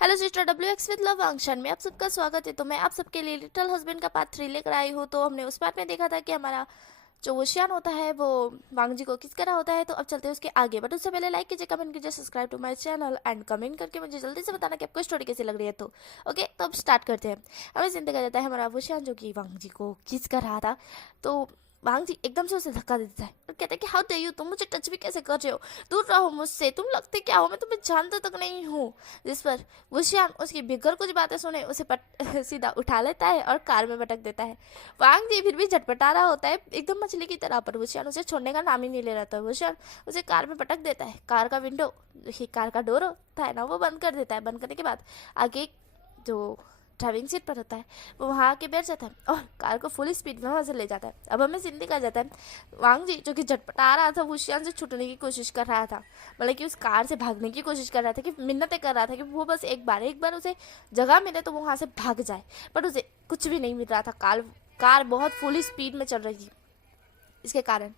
Hello sister WX with love function में आप सबका स्वागत है। तो मैं आप सबके लिए लिटिल हस्बैंड का पार्ट 3 लेकर आई हूँ। तो हमने उस पार्ट में देखा था कि हमारा जो वशियान होता है वो वांग जी को किस करा होता है। तो अब चलते हैं उसके आगे, बट उससे पहले लाइक कीजिए, कमेंट कीजिए, subscribe to my channel and comment करके मुझे जल्दी से बताना कि आपको स्टोरी कैसी लग रही है। तो ओके, तो अब स्टार्ट करते हैं। हमें जिंदा कर जाता है हमारा वशियान जो कि वांग जी को किस कर रहा था। तो वांग जी एकदम से उसे धक्का देता है और कहता है कि हाउ डे यू, तुम मुझे टच भी कैसे कर रहे हो, दूर रहो मुझसे, तुम लगते क्या हो, मैं तुम्हें जानता तक नहीं हूँ। जिस पर वशियान उसकी बिगड़ कुछ बातें सुने उसे सीधा उठा लेता है और कार में पटक देता है। वांग जी फिर भी झटपटा रहा होता है एकदम मछली की तरह, पर वशियान उसे छोड़ने का नाम ही नहीं ले रहा था। वशियान उसे कार में पटक देता है, कार का विंडो, कार का डोर होता है ना, वो बंद कर देता है। बंद करने के बाद आगे जो ड्राइविंग सीट पर होता है वो वहाँ आके बैठ जाता है और कार को फुल स्पीड में वहाँ से ले जाता है। अब हमें जिंदगी का जाता है वांग जी जो कि झटपटा रहा था, वशियान से छूटने की कोशिश कर रहा था, मतलब कि उस कार से भागने की कोशिश कर रहा था, कि मिन्नतें कर रहा था कि वो बस एक बार उसे जगह मिले तो वो वहाँ से भाग जाए, पर उसे कुछ भी नहीं मिल रहा था। कार बहुत फुल स्पीड में चल रही थी। इसके कारण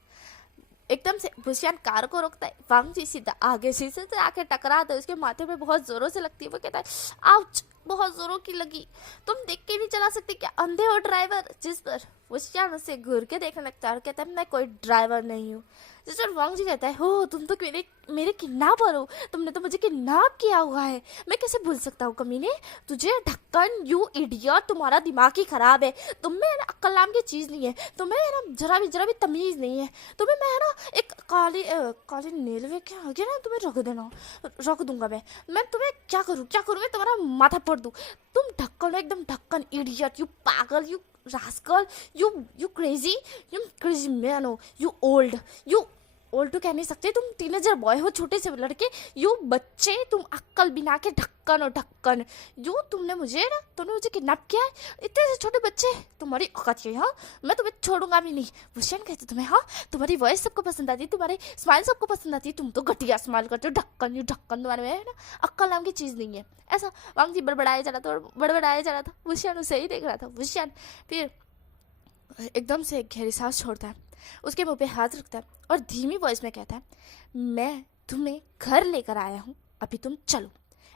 एकदम से वशियान कार को रोकता है। वांग जी सीधा आगे शीशे से आके टकराता है, उसके माथे पे बहुत जोरों से लगती है। वो कहता है आउच, बहुत जोरों की लगी, तुम देख के नहीं चला सकते क्या, अंधे हो ड्राइवर। जिस पर वशियान उसे घूर के देखने लगता है और कहता है मैं कोई ड्राइवर नहीं हूँ। जिस पर वांग जी कहता है हो, तुम तो मेरे मेरे किडनैपर हो, तुमने तो मुझे किडनैप किया हुआ है, मैं कैसे भूल सकता हूँ कमीने, तुझे ढक्कन, यू इडियट, तुम्हारा दिमाग ही खराब है, तुम में ना अक्ल नाम की चीज़ नहीं है, तुम्हें ना जरा भी तमीज़ नहीं है, तुम्हें मैं ना एक काली नेल वे क्या आगे ना तुम्हें रख देना, रख दूंगा मैं तुम्हें क्या करूँ, मैं तुम्हारा माथा फोड़ दूँ, तुम ढक्कन हो, एकदम ढक्कन, इडियट, यू पागल, you rascal, you crazy man हो, यू ओल्ड तो कह नहीं सकते, तुम टीनेजर बॉय हो, छोटे से लड़के, यू बच्चे, तुम अक्ल बिना के ढक्कन हो, ढक्कन, तुमने मुझे किडनैप किया है, इतने से छोटे बच्चे, तुम्हारी औकात है। हाँ, मैं तुम्हें छोड़ूंगा भी नहीं। वशियान कहते तुम्हें, हाँ तुम्हारी वॉइस सबको पसंद आती है, तुम्हारी स्माइल सबको पसंद आती है, तुम तो घटिया स्माइल करते हो, ढक्कन तुम्हारे में है ना अक्ल नाम की चीज़ नहीं है। ऐसा वांग जी बड़बड़ाया जा रहा था और बड़बड़ाया जा रहा था। वशियान उसे ही देख रहा था। वशियान फिर एकदम से एक गहरी सांस छोड़ता है, उसके मुंह पे हाथ रखता है और धीमी वॉइस में कहता है मैं तुम्हें घर लेकर आया हूँ, अभी तुम चलो।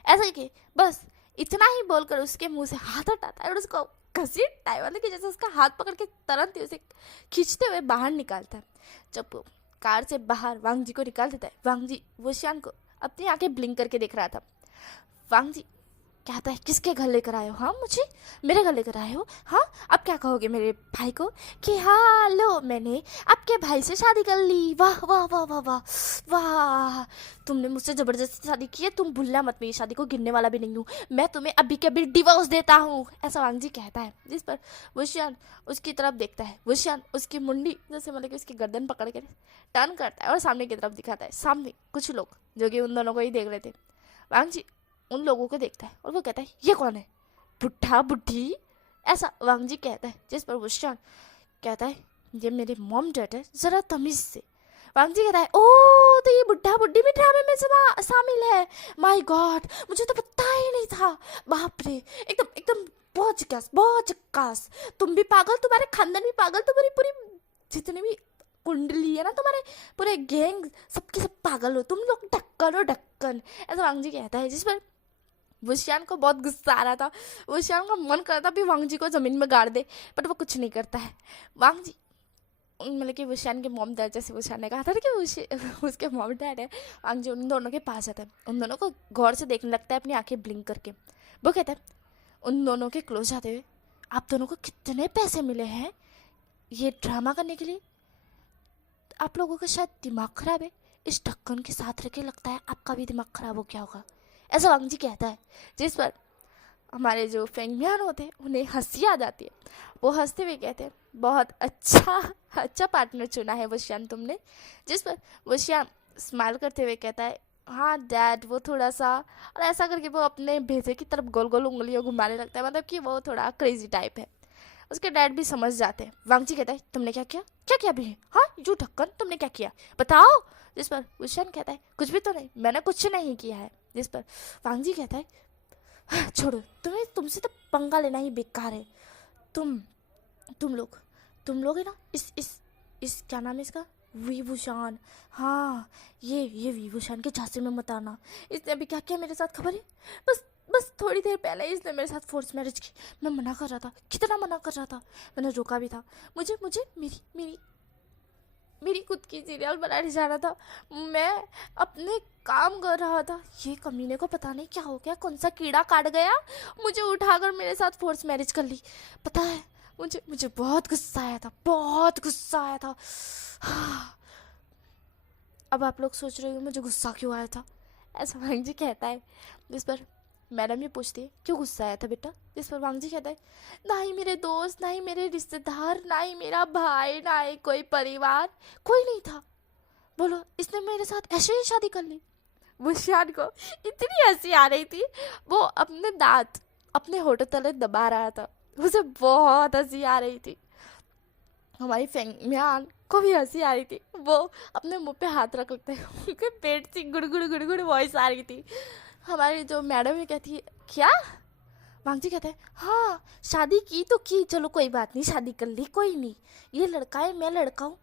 ऐसा कि बस इतना ही बोलकर उसके मुंह से हाथ हटाता है और उसको घसीटता है, मतलब कि जैसे उसका हाथ पकड़ के तुरंत ही उसे खींचते हुए बाहर निकालता है। जब वो कार से बाहर वांग जी को निकाल देता है, वांग जी वशियान को अपनी आंखें ब्लिंक करके देख रहा था। वांग जी कहता है किसके घर लेकर आए हो, हाँ मुझे, मेरे घर लेकर आए हो, हाँ अब क्या कहोगे मेरे भाई को कि हाँ लो मैंने आपके भाई से शादी कर ली, वाह वाह वाह वाह वाह वाह, तुमने मुझसे ज़बरदस्ती शादी की है, तुम भूलना मत, मेरी शादी को गिरने वाला भी नहीं हूँ, मैं तुम्हें अभी के अभी डिवोर्स देता हूँ, ऐसा वांग जी कहता है। जिस पर वशियान उसकी तरफ देखता है, वशियान उसकी मुंडी जैसे मतलब कि उसकी गर्दन पकड़ के टर्न करता है और सामने की तरफ दिखाता है। सामने कुछ लोग जो कि उन दोनों को ही देख रहे थे, वांग जी उन लोगों को देखता है और वो कहता है ये कौन है, बुढ़ा बुढ़ी, ऐसा वांग जी कहता है। जिस पर वशियान कहता है ये मेरे मॉम डैड है, जरा तमीज से। वांग जी कहता है ओ, तो ये बुढ़ा बुढ़ी भी ड्रामे में शामिल है, माय गॉड मुझे तो पता ही नहीं था, बाप रे, एकदम एकदम बहुत झक्कास, तुम भी पागल, तुम्हारे खानदान भी पागल, तुम्हारी पूरी जितनी भी कुंडली है ना, तुम्हारे पूरे गैंग सबके सब पागल हो, तुम लोग ढक्कन हो ढक्कन, ऐसा वांग जी कहता है। जिस पर वशियान को बहुत गुस्सा आ रहा था, वशियान का मन करता भी वांग जी को ज़मीन में गाड़ दे, बट वो कुछ नहीं करता है। वांग जी मतलब कि वशियान के मॉम डैड, जैसे वशियान ने कहा था कि उसके मॉम डैड है, वांग जी उन दोनों के पास जाता है, उन दोनों को गौर से देखने लगता है अपनी आंखें ब्लिंक करके। वो कहता है उन दोनों के क्लोज जाते हुए, आप दोनों को कितने पैसे मिले हैं ये ड्रामा करने के लिए, आप लोगों का शायद दिमाग खराब है, इस ढक्कन के साथ रह के लगता है आपका भी दिमाग खराब हो गया होगा, ऐसा वांग जी कहता है। जिस पर हमारे जो फेंगमियान होते हैं उन्हें हंसी आ जाती है, वो हंसते हुए कहते हैं बहुत अच्छा पार्टनर चुना है वशियान तुमने। जिस पर वशियान स्माइल करते हुए कहता है हाँ डैड, वो थोड़ा सा, और ऐसा करके वो अपने भेजे की तरफ गोल गोल उंगलियों घुमाने लगता है, मतलब कि वो थोड़ा क्रेजी टाइप है। उसके डैड भी समझ जाते हैं। वांग जी कहता है तुमने क्या किया भी, हाँ यू ढक्कन तुमने क्या किया बताओ। जिस पर वशियान कहता है कुछ भी तो नहीं, मैंने कुछ नहीं किया है। जिस पर वांग जी कहता है छोड़ो, तुमसे तो पंगा लेना ही बेकार है, तुम लोग है ना इस क्या नाम है इसका, विभूषण, हाँ ये विभूषण के झांसे में मत आना, इसने अभी क्या किया मेरे साथ खबर है, बस थोड़ी देर पहले इसने मेरे साथ फोर्स मैरिज की। मैं मना कर रहा था, कितना मना कर रहा था, मैंने रोका भी था। मुझे मुझे मेरी मेरी मेरी खुद की सीरियल बनाने जाना था, मैं अपने काम कर रहा था। ये कमीने को पता नहीं क्या हो गया, कौन सा कीड़ा काट गया, मुझे उठाकर मेरे साथ फोर्स मैरिज कर ली। पता है, मुझे मुझे बहुत गुस्सा आया था, बहुत गुस्सा आया था। अब आप लोग सोच रहे हो मुझे गुस्सा क्यों आया था। ऐसा वांग जी कहता है, जिस पर मैडम ये पूछती है क्यों गुस्सा आया था बेटा। जिस पर वांग जी कहता है, ना ही मेरे दोस्त, ना ही मेरे रिश्तेदार, ना ही मेरा भाई, ना ही कोई परिवार, कोई नहीं था। बोलो, इसने मेरे साथ ऐसे ही शादी कर ली। बुशियान को इतनी हंसी आ रही थी, वो अपने दांत अपने होठों तले दबा रहा था, उसे बहुत हंसी आ रही थी। हमारी फेंगमियान को भी हंसी आ रही थी, वो अपने मुंह पे हाथ रख लेते हैं, उनके पेट से गुड़गुड़ गुड़गुड़ वॉइस आ रही थी। हमारी जो मैडम है कहती है, क्या। वांग जी कहते हैं, हाँ शादी की तो की, चलो कोई बात नहीं, शादी कर ली, कोई नहीं, ये लड़का है, मैं लड़का हूँ,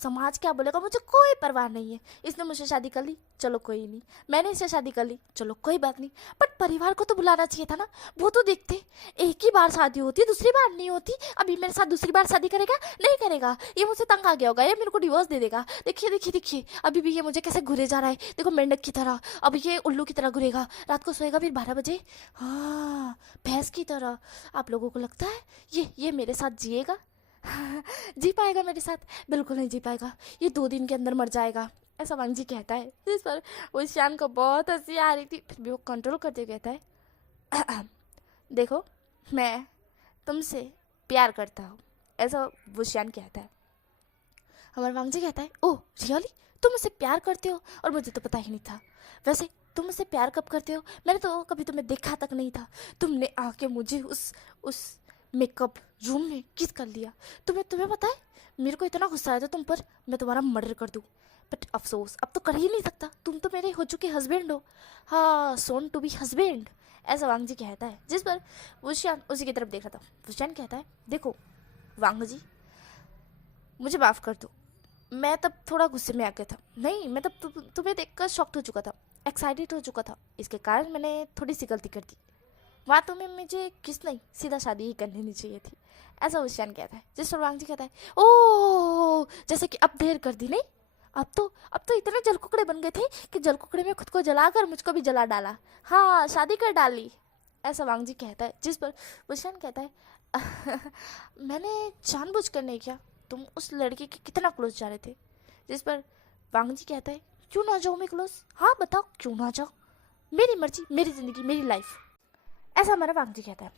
समाज क्या बोलेगा मुझे कोई परवाह नहीं है। इसने मुझसे शादी कर ली, चलो कोई नहीं, मैंने इससे शादी कर ली, चलो कोई बात नहीं, बट परिवार को तो बुलाना चाहिए था ना, वो तो देखते। एक ही बार शादी होती है, दूसरी बार नहीं होती। अभी मेरे साथ दूसरी बार शादी करेगा, नहीं करेगा, ये मुझसे तंग आ गया होगा, ये मेरे को डिवोर्स दे देगा। देखिए देखिए देखिए, अभी भी ये मुझे कैसे घुरे जा रहा है, देखो मेंढक की तरह, अभी ये उल्लू की तरह घुरेगा, रात को सोएगा फिर 12 बजे, हाँ भैंस की तरह। आप लोगों को लगता है ये मेरे साथ जिएगा? जी पाएगा मेरे साथ? बिल्कुल नहीं जी पाएगा, ये 2 दिन के अंदर मर जाएगा, ऐसा वांग जी कहता है। जिस पर वुशियान को बहुत हंसी आ रही थी, फिर भी वो कंट्रोल करते हुए कहता है, देखो मैं तुमसे प्यार करता हूँ, ऐसा वुशियान कहता है। हमारा वांग जी कहता है, ओह रियली, तुम मुझसे प्यार करते हो, और मुझे तो पता ही नहीं था। वैसे तुम मुझसे प्यार कब करते हो, मैंने तो कभी तुम्हें देखा तक नहीं था। तुमने आके मुझे उस मेकअप रूम में किस कर लिया। तुम्हें पता है, मेरे को इतना गुस्सा आया था तुम पर, मैं तुम्हारा मर्डर कर दूँ, बट अफसोस अब तो कर ही नहीं सकता, तुम तो मेरे हो चुके हस्बैंड हो, हाँ सोन टू बी हस्बैंड, ऐसा वांग जी कहता है। जिस पर वुशियान उसी की तरफ देख रहा था। वुशियान कहता है, देखो वांग जी, मुझे माफ़ कर दो, मैं तब थोड़ा गुस्से में आ गया था। नहीं, मैं तब तुम्हें देखकर शॉक्ड हो चुका था, एक्साइटेड हो चुका था, इसके कारण मैंने थोड़ी सी गलती कर दी। वहाँ तुम्हें मुझे किस नहीं, सीधा शादी ही करनी नहीं चाहिए थी, ऐसा वुशियान कहता है। जिस पर वांग जी कहता है, ओह जैसे कि अब देर कर दी नहीं, अब तो इतने जलकुकड़े बन गए थे कि जलकुकड़े में खुद को जलाकर मुझको भी जला डाला, हाँ शादी कर डाली, ऐसा वांग जी कहता है। जिस पर वुशियान कहता है, मैंने जानबूझकर नहीं किया, तुम उस लड़की के कितना क्लोज जा रहे थे। जिस पर वांग जी कहता है, क्यों ना जाऊँ मैं क्लोज, हाँ बताओ क्यों ना जाओ, मेरी मर्जी, मेरी ज़िंदगी, मेरी लाइफ, ऐसा हमारा वांग जी कहता है।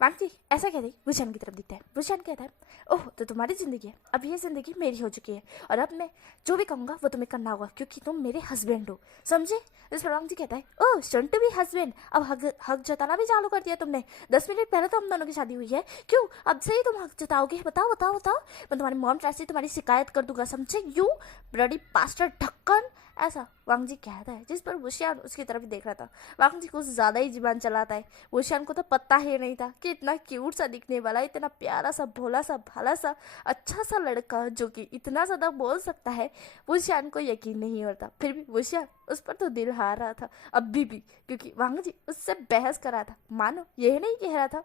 वांग जी ऐसा कहते ही वुशियान की तरफ दिखता है। वुशियान कहता है, ओह तो तुम्हारी ज़िंदगी है, अब ये ज़िंदगी मेरी हो चुकी है, और अब मैं जो भी कहूँगा वो तुम्हें करना होगा, क्योंकि तुम मेरे हस्बैंड हो, समझे। इस पर वांग जी कहता है, ओह सुन टू भी हस्बैंड, अब हक जताना भी चालू कर दिया तुमने, 10 मिनट पहले तो हम दोनों की शादी हुई है, क्यों अब से ही तुम हक जताओगे, बताओ बताओ बताओ, मैं तुम्हारी मॉम ट्रस्ट से तुम्हारी शिकायत कर दूंगा, समझे, यू ब्लडी पास्टर ढक्कन, ऐसा वांग जी कहता है। जिस पर वुशियान उसकी तरफ ही देख रहा था। वांग जी कुछ ज़्यादा ही जुबान चलाता है, वुशियान को तो पता ही नहीं था कि इतना क्यूट सा दिखने वाला, इतना प्यारा सा, भोला सा, भाला सा, अच्छा सा लड़का जो कि इतना ज़्यादा बोल सकता है, वुशियान को यकीन नहीं होता। फिर भी वुशियान उस पर तो दिल हार रहा था अभी भी, क्योंकि वांग जी उससे बहस कर रहा था, मानो यह नहीं कह रहा था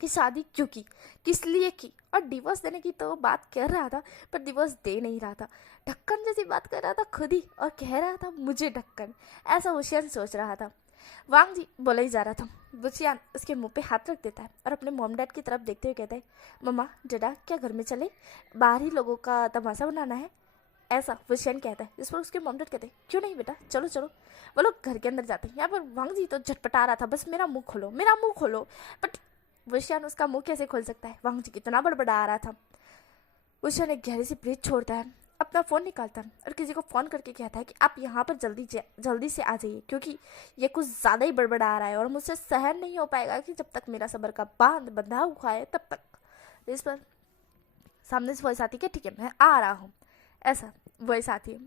कि शादी क्यों की, किस लिए की, और डिवोर्स देने की तो बात कर रहा था, पर डिवोर्स दे नहीं रहा था, ढक्कन जैसी बात कर रहा था खुद ही, और कह रहा था मुझे ढक्कन, ऐसा वुशियान सोच रहा था। वांग जी बोला ही जा रहा था, वुशियान उसके मुंह पे हाथ रख देता है और अपने मॉम डैड की तरफ देखते हुए कहता है, मम्मा डैडा क्या घर में चले, बाहर ही लोगों का तमाशा बनाना है, ऐसा वुशियान कहता है। जिस पर उसके मॉम डैड कहते हैं, क्यों नहीं बेटा चलो चलो, वो लोग घर के अंदर जाते हैं। यहाँ पर वांग जी तो झटपटा रहा था, बस मेरा मुंह खोलो, मेरा मुंह खोलो, बट वुशियान उसका मुंह कैसे खोल सकता है, वांग जी कितना बड़बड़ा आ रहा था। वुशियान एक गहरी सी ब्रीथ छोड़ता है, अपना फ़ोन निकालता है और किसी को फ़ोन करके कहता है कि आप यहाँ पर जल्दी से आ जाइए, क्योंकि ये कुछ ज़्यादा ही बड़बड़ा आ रहा है और मुझसे सहन नहीं हो पाएगा कि जब तक मेरा सब्र का बांध बंधा हुआ है तब तक। इस पर सामने से वॉइस आती है, ठीक है मैं आ रहा हूँ, ऐसा वॉइस आती है।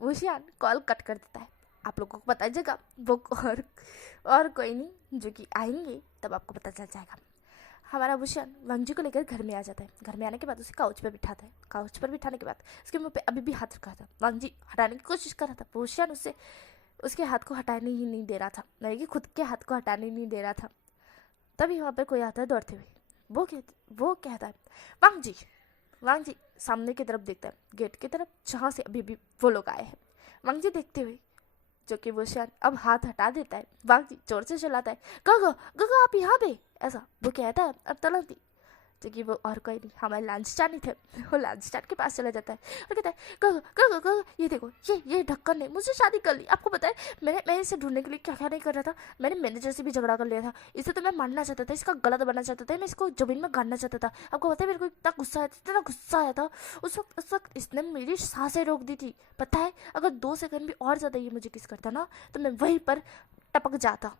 वुशियान कॉल कट कर देता है। आप लोगों को पता चलेगा वो और कोई नहीं जो कि आएंगे, तब आपको पता चल जाएगा। हमारा वुशियान वांग जी को लेकर घर में आ जाता है। घर में आने के बाद उसे काउच पर बिठाता है। काउच पर बिठाने के बाद उसके मुंह पे अभी भी हाथ रखा था। वांग जी हटाने की कोशिश कर रहा था, वुशियान उससे उसके हाथ को हटाने ही नहीं दे रहा था, नहीं कि खुद के हाथ को हटाने नहीं दे रहा था। तभी वहाँ पे कोई आता है दौड़ते हुए। वो कहता है, वांग जी सामने की तरफ देखता है, गेट की तरफ जहाँ से अभी भी वो लोग आए हैं। वांग जी देखते हुए, जो कि वो शायद अब हाथ हटा देता है, वांग जी जोर से चिल्लाता है, गगो गगो आप यहाँ पे, ऐसा वो कहता है। अब तुरंत ही, जो कि वो और कोई नहीं, हमारे लांचचान ही थे, वो लांचचान के पास चला जाता है और कहता है, गगो गगो गगो ये देखो, ये ढक्कन ने मुझसे शादी कर ली। आपको पता है मैं इसे ढूंढने के लिए क्या क्या नहीं कर रहा था। मैंने मैनेजर से भी झगड़ा कर लिया था, इसे तो मैं मारना चाहता था, इसका गला दबाना चाहता था, मैं इसको जमीन में गाड़ना चाहता था। आपको पता है मेरे को इतना गुस्सा आया था उस वक्त इसने मेरी सांसें रोक दी थी। पता है अगर 2 सेकंड भी और ज़्यादा ये मुझे किस करता ना, तो मैं वहीं पर टपक जाता,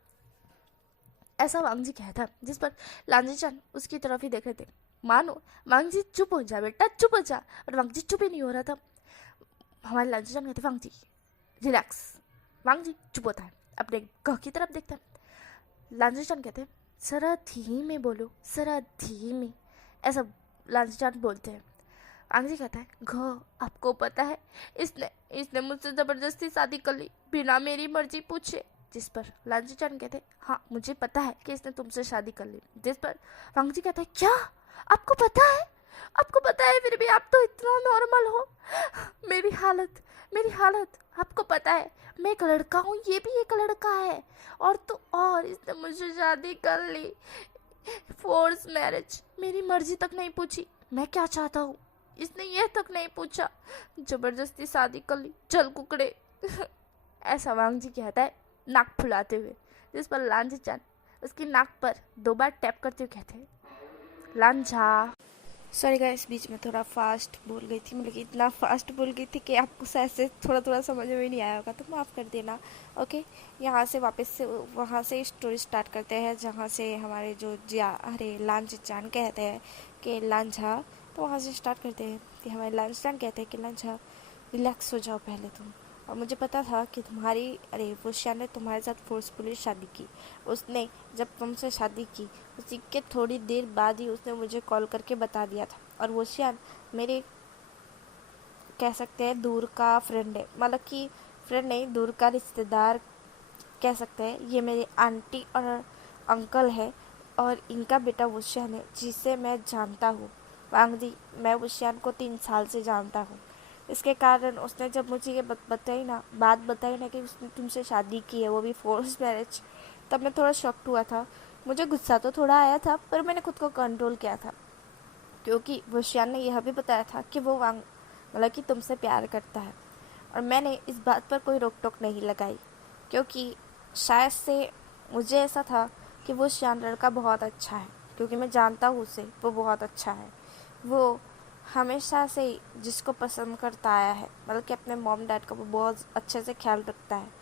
ऐसा वांग जी कहता। जिस पर लांजी चान उसकी तरफ ही देख रहे थे, मानो वांग जी चुप हो जा बेटा, चुप हो जा। और वांग जी चुप ही नहीं हो रहा था। हमारे लांजी चान कहते, वांग जी रिलैक्स। वांग जी चुप होता है, अपने गह की तरफ देखता है। लांजी चान कहते, जरा धीमे बोलो, जरा धीमे, ऐसा लांजी चान बोलते हैं। वांग जी कहता है, गह आपको पता है इसने मुझसे ज़बरदस्ती शादी कर ली, बिना मेरी मर्जी पूछे। जिस पर लांजी चान कहते, हाँ मुझे पता है कि इसने तुमसे शादी कर ली। जिस पर वांग जी कहता है, क्या आपको पता है? आपको पता है फिर भी आप तो इतना नॉर्मल हो। मेरी हालत आपको पता है, मैं एक लड़का हूँ, ये भी एक लड़का है, और तो और इसने मुझसे शादी कर ली, फोर्स मैरिज, मेरी मर्जी तक नहीं पूछी, मैं क्या चाहता हूँ इसने ये तक नहीं पूछा, जबरदस्ती शादी कर ली, चल कुकड़े। ऐसा वांग जी कहता है नाक फुलाते हुए। जिस पर लांजी चान उसकी नाक पर 2 बार टैप करते हुए कहते हैं, लांझा। सॉरी गाइस, बीच में थोड़ा फास्ट बोल गई थी, मतलब कि इतना फास्ट बोल गई थी कि आपको शायद से थोड़ा थोड़ा समझ में नहीं आया होगा, तो माफ़ कर देना। ओके, यहाँ से वापस से वहाँ से स्टोरी स्टार्ट करते हैं जहाँ से हमारे जो अरे लांजी चान कहते हैं कि लांझा, तो वहाँ से स्टार्ट करते हैं कि हमारे लांजी चान कहते हैं कि लांझा रिलैक्स हो जाओ पहले तुम। और मुझे पता था कि वो श्यान ने तुम्हारे साथ फोर्सफुली शादी की। उसने जब तुमसे शादी की उसी के थोड़ी देर बाद ही उसने मुझे कॉल करके बता दिया था। और वो श्यान मेरे कह सकते हैं दूर का फ्रेंड है, मतलब कि फ्रेंड नहीं, दूर का रिश्तेदार कह सकते हैं। ये मेरी आंटी और अंकल है और इनका बेटा वुशियान है, जिसे मैं जानता हूँ। वांग जी, मैं वुशियान को 3 साल से जानता हूँ। इसके कारण उसने जब मुझे ये बात बताई ना कि उसने तुमसे शादी की है, वो भी फोर्स मैरिज, तब मैं थोड़ा शॉक्ड हुआ था। मुझे गुस्सा तो थोड़ा आया था, पर मैंने खुद को कंट्रोल किया था, क्योंकि वुशियान ने यह भी बताया था कि वो मतलब कि तुमसे प्यार करता है। और मैंने इस बात पर कोई रोक टोक नहीं लगाई, क्योंकि शायद से मुझे ऐसा था कि वो श्यान लड़का बहुत अच्छा है, क्योंकि मैं जानता हूँ उसे, वो बहुत अच्छा है। वो हमेशा से ही जिसको पसंद करता आया है, मतलब कि अपने मॉम डैड का वो बहुत अच्छे से ख्याल रखता है।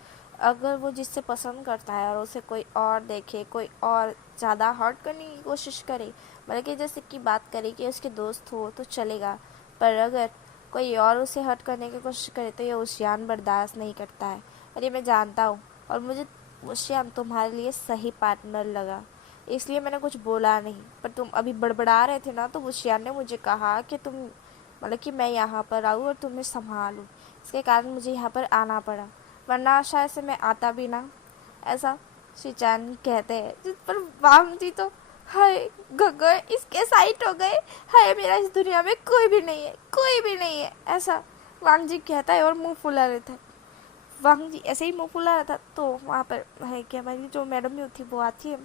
अगर वो जिससे पसंद करता है और उसे कोई और देखे, कोई और ज़्यादा हर्ट करने की कोशिश करे, मतलब कि जैसे कि बात करे कि उसके दोस्त हो तो चलेगा, पर अगर कोई और उसे हर्ट करने की कोशिश करे तो ये उशियान बर्दाश्त नहीं करता है। और ये मैं जानता हूँ, और मुझे उशियान तुम्हारे लिए सही पार्टनर लगा, इसलिए मैंने कुछ बोला नहीं। पर तुम अभी बड़बड़ा रहे थे ना, तो उशियान ने मुझे कहा कि तुम, मतलब कि मैं यहाँ पर आऊँ और तुम्हें संभालूँ, इसके कारण मुझे यहाँ पर आना पड़ा, वरना शायद से मैं आता भी ना, ऐसा शिचान कहते हैं। जिस पर वांग जी तो हाय गगन इसके साइड हो गए, हाय मेरा इस दुनिया में कोई भी नहीं है, कोई भी नहीं है, ऐसा वांग जी कहता है और मुंह फुला रहता है। वांग जी ऐसे ही मुंह फुला रहा था, तो वहाँ पर है कि हमारी जो मैडम थी वो आती है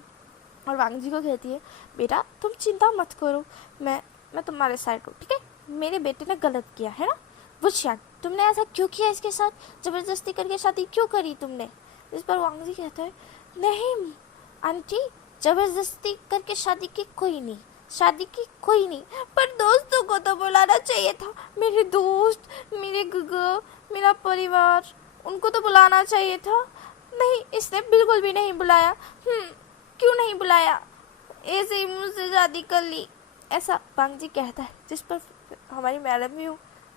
और वांग जी को कहती है, बेटा तुम चिंता मत करो, मैं तुम्हारे साइड हूँ, ठीक है, मेरे बेटे ने गलत किया है ना। वुशियान, तुमने ऐसा क्यों किया इसके साथ, जबरदस्ती करके शादी क्यों करी तुमने। इस पर वांग जी कहता है, नहीं आंटी, जबरदस्ती करके शादी की कोई नहीं, शादी की कोई नहीं, पर दोस्तों को तो बुलाना चाहिए था, मेरे दोस्त, मेरे गगा, मेरा परिवार, उनको तो बुलाना चाहिए था। नहीं, इसने बिल्कुल भी नहीं बुलाया। क्यों नहीं बुलाया, ऐसे ही मुझसे शादी कर ली, ऐसा वांग जी कहता है। जिस पर हमारी मैडम भी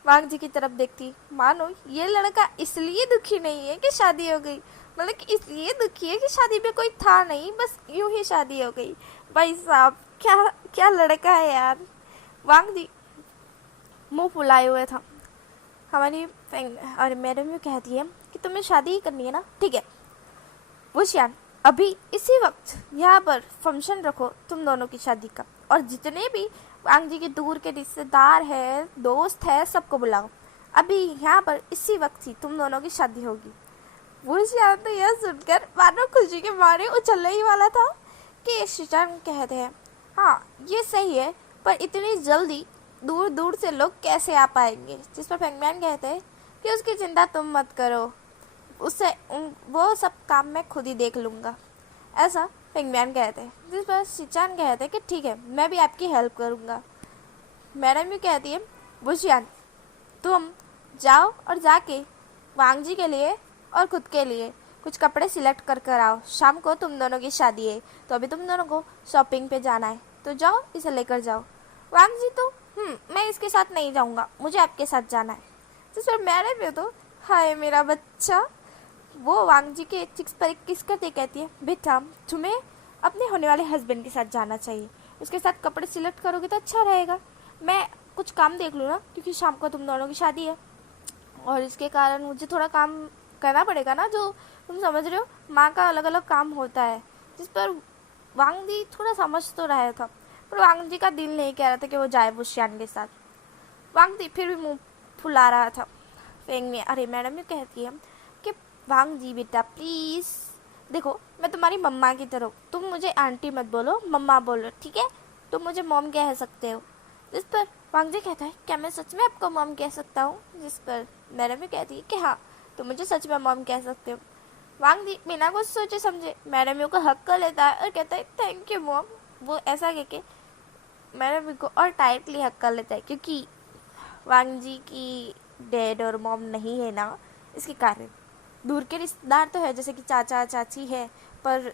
वांग जी की तरफ देखती, मानो ये लड़का इसलिए दुखी नहीं है कि शादी हो गई, मतलब कि इसलिए दुखी है कि शादी में कोई था नहीं, बस यूं ही शादी हो गई। भाई साहब क्या क्या लड़का है यार। वांग जी मुंह फुलाए हुए था। हमारी और मैडम यूँ कहती है कि तुम्हें शादी ही करनी है ना, ठीक है। वुशियान, अभी इसी वक्त यहाँ पर फंक्शन रखो तुम दोनों की शादी का, और जितने भी वांग जी के दूर के रिश्तेदार है, दोस्त है, सबको बुलाओ। अभी यहाँ पर इसी वक्त ही तुम दोनों की शादी होगी। वुशियान तो यह सुनकर मानो खुशी के मारे उछलने ही वाला था कि शिचान कहते हैं, हाँ ये सही है, पर इतनी जल्दी दूर दूर से लोग कैसे आ पाएंगे। जिस पर फेंगम्यान कहते हैं कि उसकी चिंता तुम मत करो, उससे वो सब काम मैं खुद ही देख लूँगा, ऐसा फेंगम्यान कहते हैं। जिस पर शिचान कहते हैं कि ठीक है, मैं भी आपकी हेल्प करूँगा। मैडम भी कहती है, वुशियान तुम जाओ और जाके वांग जी के लिए और खुद के लिए कुछ कपड़े सिलेक्ट कर कर आओ, शाम को तुम दोनों की शादी है, तो अभी तुम दोनों को शॉपिंग पे जाना है, तो जाओ इसे लेकर जाओ। वांग जी तो मैं इसके साथ नहीं जाऊँगा, मुझे आपके साथ जाना है। जिस पर मैडम भी तो, हाय मेरा बच्चा, वो वांग जी के चिक्स पर एक किस करते कहती है, बेटा तुम्हें अपने होने वाले हस्बैंड के साथ जाना चाहिए, उसके साथ कपड़े सिलेक्ट करोगे तो अच्छा रहेगा। मैं कुछ काम देख लूँ ना, क्योंकि शाम को तुम दोनों की शादी है और इसके कारण मुझे थोड़ा काम करना पड़ेगा ना, जो तुम समझ रहे हो माँ का अलग अलग काम होता है। जिस पर वांग जी थोड़ा समझ तो रहा था, पर वांग जी का दिल नहीं कह रहा था कि वो जाए वुशियान के साथ। वांग जी फिर भी मुंह फुला रहा था। अरे मैडम ये कहती है कि वांग जी बेटा प्लीज़ देखो, मैं तुम्हारी मम्मा की तरह, तुम मुझे आंटी मत बोलो, मम्मा बोलो, ठीक है, तुम मुझे मॉम कह सकते हो। जिस पर वांग जी कहता है, क्या मैं सच में आपको मॉम कह सकता हूँ। जिस पर मैडम भी कहती है कि हाँ तुम मुझे सच में मॉम कह सकते हो। वांग जी बिना कुछ सोचे समझे मैडम को हक कर लेता है और कहता है थैंक यू मॉम। वो ऐसा कह के मैडम को और टाइटली हक कर लेता है, क्योंकि वांग जी की डैड और मॉम नहीं है ना, इसके कारण दूर के रिश्तेदार तो है जैसे कि चाचा चाची है, पर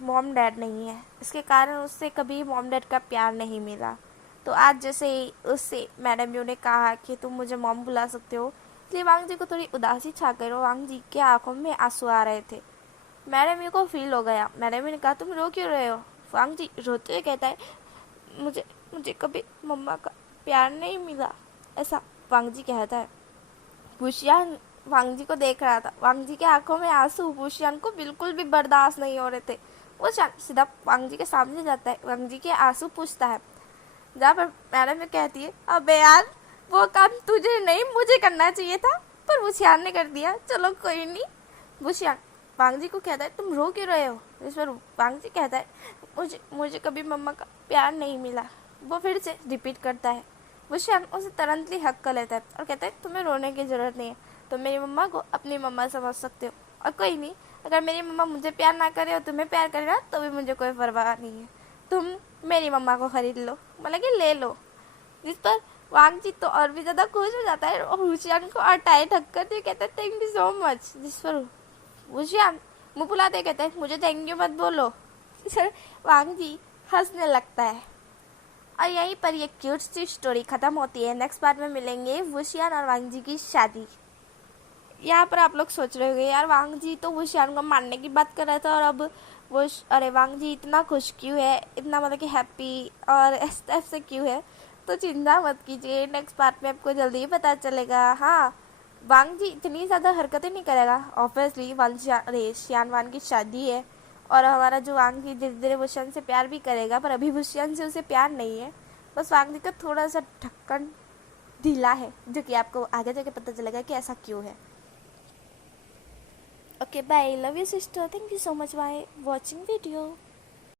मॉम डैड नहीं है, इसके कारण उससे कभी मॉम डैड का प्यार नहीं मिला। तो आज जैसे उससे मैडम यू ने कहा कि तुम मुझे मॉम बुला सकते हो, इसलिए वांग जी को थोड़ी उदासी छा कर वांग जी के आंखों में आंसू आ रहे थे। मैडम यू को फील हो गया। मैडम यू ने कहा, तुम रो क्यों रहे हो। वांग जी रोते हुए कहता है, मुझे मुझे कभी मम्मा का प्यार नहीं मिला, ऐसा वांग जी कहता है। वुशियान वांग जी को देख रहा था। वांग जी के आंखों में आंसू वुशियान को बिल्कुल भी बर्दाश्त नहीं हो रहे थे। वो सीधा वांग जी के सामने जाता है, वांग जी के आंसू पूछता है, जहाँ पर मैडम कहती है, अबे यार वो काम तुझे नहीं मुझे करना चाहिए था, पर वुशियान ने कर दिया, चलो कोई नहीं। वुशियान वांग जी को कहता है, तुम रो क्यों रहे हो। इस पर वांग जी कहता है, मुझे कभी मम्मा का प्यार नहीं मिला। वो फिर से रिपीट करता है। वुशियान उसे तुरंतली हक कर लेता है और कहता है, तुम्हें रोने की ज़रूरत नहीं है, तुम मेरी मम्मा को अपनी मम्मा समझ सकते हो, और कोई नहीं, अगर मेरी मम्मा मुझे प्यार ना करे और तुम्हें प्यार करे ना, तो भी मुझे कोई परवाह नहीं है, तुम मेरी मम्मा को खरीद लो, मतलब कि ले लो। जिस पर वांग जी तो और भी ज़्यादा खुश हो जाता है और वुशियान को और टाइट हक करते हुए कहता है, थैंक यू सो मच। जिस पर वुशियान मुँह फुलाते कहता है, मुझे थैंक यू मत बोलो। वांग जी हंसने लगता है और यहीं पर ये क्यूट सी स्टोरी खत्म होती है। नेक्स्ट पार्ट में मिलेंगे वुशियान और वांग जी की शादी। यहाँ पर आप लोग सोच रहे होंगे, यार वांग जी तो वुशियान को मारने की बात कर रहा था और अब वो अरे वांग जी इतना खुश क्यों है, इतना मतलब कि हैप्पी और इस टाइप से क्यों है। तो चिंता मत कीजिए, नेक्स्ट पार्ट में आपको जल्दी ही पता चलेगा। हाँ, वांग जी इतनी ज़्यादा हरकतें नहीं करेगा, ऑब्वियसली शियान वान की शादी है और हमारा जो वांग जी धीरे धीरे वुशियान से प्यार भी करेगा, पर अभी वुशियान से उसे प्यार नहीं है, बस वांग जी का थोड़ा सा ढक्कन ढीला है, जो कि आपको आगे जाके पता चलेगा कि ऐसा क्यों है। Okay, bye. Love you, sister. Thank you so much for watching video.